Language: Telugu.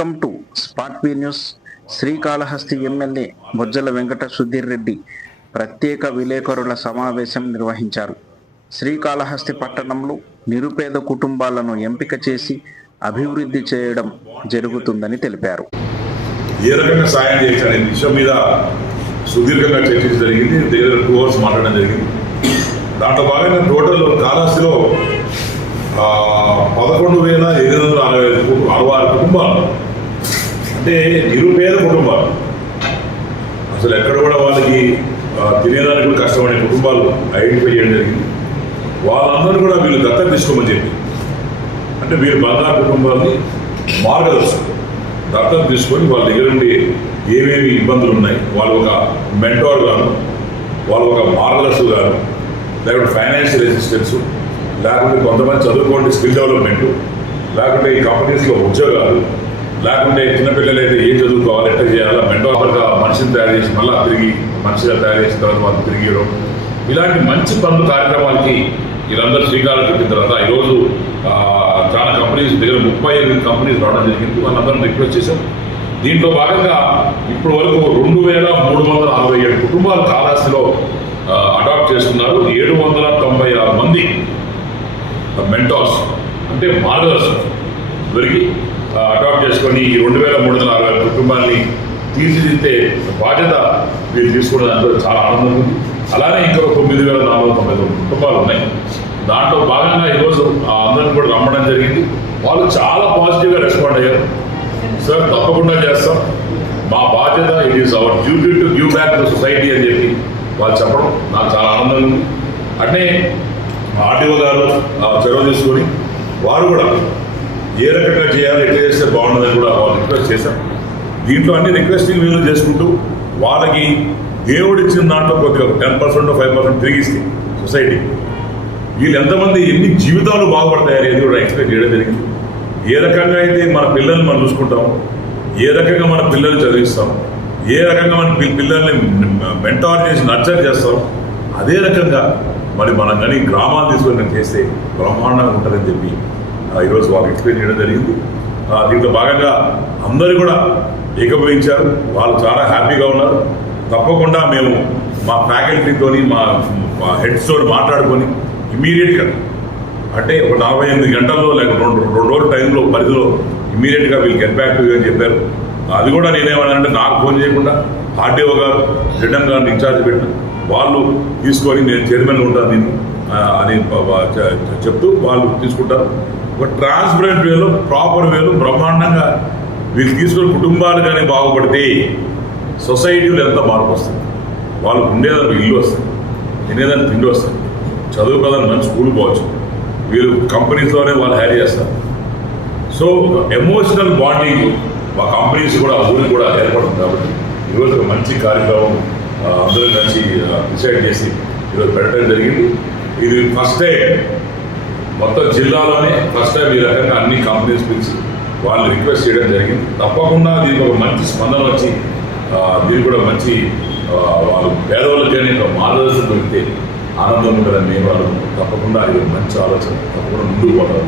Welcome to spot B news. Srikalahasti MLA Bojjala Venkata Sudhir Reddy ప్రత్యేక విలేకరుల సమావేశం నిర్వహించారు. శ్రీకాళహస్తి పట్టణంలో నిరుపేద కుటుంబాలను ఎంపిక చేసి అభివృద్ధి చేయడం జరుగుతుందని తెలిపారు. ఏ రకంగా సాయం చేయాలనే విషయం మీద సుదీర్ఘంగా చర్చించడం జరిగింది. దగ్గర 2 hours మాట్లాడడం జరిగింది. దాంట్లో భాగంగా టోటల్ కాళహస్తిలో 11,866 కుటుంబాలు, అంటే నిరుపేద కుటుంబాలు, అసలు ఎక్కడ కూడా వాళ్ళకి తినేదానికి కూడా కష్టపడే కుటుంబాలు ఐడెంటిఫై చేయడం జరిగింది. వాళ్ళందరూ కూడా వీళ్ళు దత్తత తీసుకోమని చెప్పి, అంటే వీళ్ళు బంగారు కుటుంబాలని మార్గదర్శనం దత్తత తీసుకొని వాళ్ళ దగ్గర నుండి ఏమేమి ఇబ్బందులు ఉన్నాయి, వాళ్ళు ఒక మెంటోర్ గాను, వాళ్ళు ఒక మార్గదర్శకులు గాను, లేకుంటే ఫైనాన్షియల్ అసిస్టెన్స్, లేకుంటే కొంతమంది చదువుకోండి స్కిల్ డెవలప్మెంట్, లేకుంటే ఈ కంపెనీస్లో ఉద్యోగాలు, లేకుంటే చిన్నపిల్లలు అయితే ఏం చదువుకోవాలి, ఎట్లా చేయాలా, మెంటోర్గా మనిషిని తయారు చేసి మళ్ళీ తిరిగి మనిషిగా తయారు చేసిన తర్వాత వాళ్ళు తిరిగి ఇవ్వడం, ఇలాంటి మంచి పనుల కార్యక్రమాలకి వీళ్ళందరూ శ్రీకారం చుట్టిన తర్వాత ఈరోజు చాలా కంపెనీస్ దగ్గర 35 కంపెనీస్ రావడం జరిగింది. వాళ్ళందరం రిక్వెస్ట్ చేశాం. దీంట్లో భాగంగా ఇప్పటి వరకు 2,367 కుటుంబాలు కాళహస్తిలో అడాప్ట్ చేస్తున్నారు. 796 మంది మెంటార్స్, అంటే మార్గదర్శకులు దొరికి అడాప్ట్ చేసుకొని ఈ 2,360 కుటుంబాన్ని తీర్చిదిద్దే బాధ్యత మీరు తీసుకోవడానికి చాలా ఆనందం ఉంది. అలానే ఇంకా 9,499 కుటుంబాలు ఉన్నాయి. దాంట్లో భాగంగా ఈరోజు అందరిని కూడా రమ్మడం జరిగింది. వాళ్ళు చాలా పాజిటివ్గా రెస్పాండ్ అయ్యారు. సార్ తప్పకుండా చేస్తాం, మా బాధ్యత, it is our duty to give back to society అని చెప్పి వాళ్ళు చెప్పడం నాకు చాలా ఆనందంగా ఉంది. అంటే ఆర్టీఓ గారు చొరవ తీసుకొని వారు కూడా ఏ రకంగా చేయాలి, ఎట్లా చేస్తే బాగుంటుందని కూడా వాళ్ళు రిక్వెస్ట్ చేశాం. దీంట్లో అన్ని రిక్వెస్టింగ్ వీళ్ళు చేసుకుంటూ వాళ్ళకి దేవుడు ఇచ్చిన దాంట్లో కొద్దిగా 10% 5% తిరిగిస్తే సొసైటీ వీళ్ళు ఎంతమంది ఎన్ని జీవితాలు బాగుపడతాయనేది కూడా ఎక్స్ప్లెయిన్ చేయడం జరిగింది. ఏ రకంగా అయితే మన పిల్లల్ని మనం చూసుకుంటాం, ఏ రకంగా మన పిల్లల్ని చదివిస్తాం, ఏ రకంగా మన పిల్లల్ని మెంటార్ చేసి నర్చర్ చేస్తాం, అదే రకంగా మరి మనం కానీ గ్రామాలు తీసుకొని చేస్తే బ్రహ్మాండంగా ఉంటుందని చెప్పి ఈరోజు వాళ్ళకి ఎక్స్ప్లెయిన్ చేయడం జరిగింది. దీంట్లో భాగంగా అందరూ కూడా ఏకీభవించారు. వాళ్ళు చాలా హ్యాపీగా ఉన్నారు. తప్పకుండా మేము మా ఫ్యాకల్టీతో మా హెడ్స్తో మాట్లాడుకొని ఇమీడియట్గా, అంటే ఒక 48 గంటల్లో లేక 2 రోజుల టైంలో పరిధిలో ఇమీడియట్గా వీళ్ళు గెట్ బ్యాక్ టు అని చెప్పారు. అది కూడా నేనేమన్నానంటే నాకు ఫోన్ చేయకుండా ఆర్టీఓ గారు రిటర్న్ గారిని ఇన్ఛార్జ్ పెట్టిన వాళ్ళు తీసుకొని నేను చైర్మన్గా ఉంటాను నేను అని చెప్తూ వాళ్ళు తీసుకుంటారు. ఒక ట్రాన్స్పరెంట్ వేలో, ప్రాపర్ వేలో బ్రహ్మాండంగా వీళ్ళు తీసుకుని కుటుంబాలు కానీ బాగుపడితే సొసైటీలో ఎంత మార్పు వస్తుంది, వాళ్ళకు ఉండేదానికి ఇల్లు వస్తుంది, తినేదానికి తిండి వస్తుంది, చదువుకోదానికి మంచి స్కూల్ పోవచ్చు, వీళ్ళు కంపెనీస్లోనే వాళ్ళు హైర్ చేస్తారు. సో ఎమోషనల్ బాండింగ్ మా కంపెనీస్ కూడా ఊరికి కూడా ఏర్పడుతుంది. కాబట్టి ఈరోజు ఒక మంచి కార్యక్రమం అందరూ కలిసి డిసైడ్ చేసి ఈరోజు పెట్టడం జరిగింది. ఇది ఫస్ట్ టైం మొత్తం జిల్లాలోనే ఫస్ట్ టైం ఈ రకంగా అన్ని కంపెనీస్ పిలిచి వాళ్ళు రిక్వెస్ట్ చేయడం జరిగింది. తప్పకుండా దీనికి ఒక మంచి స్పందన వచ్చి దీనికి కూడా మంచి వాళ్ళు పేదవాళ్ళకి మార్గదర్శనం దొరికితే ఆనందం ఉంటుందని మేము అనుకుంటున్నాం. తప్పకుండా ఇది మంచి ఆలోచన, తప్పకుండా ముందుకు పోతారు.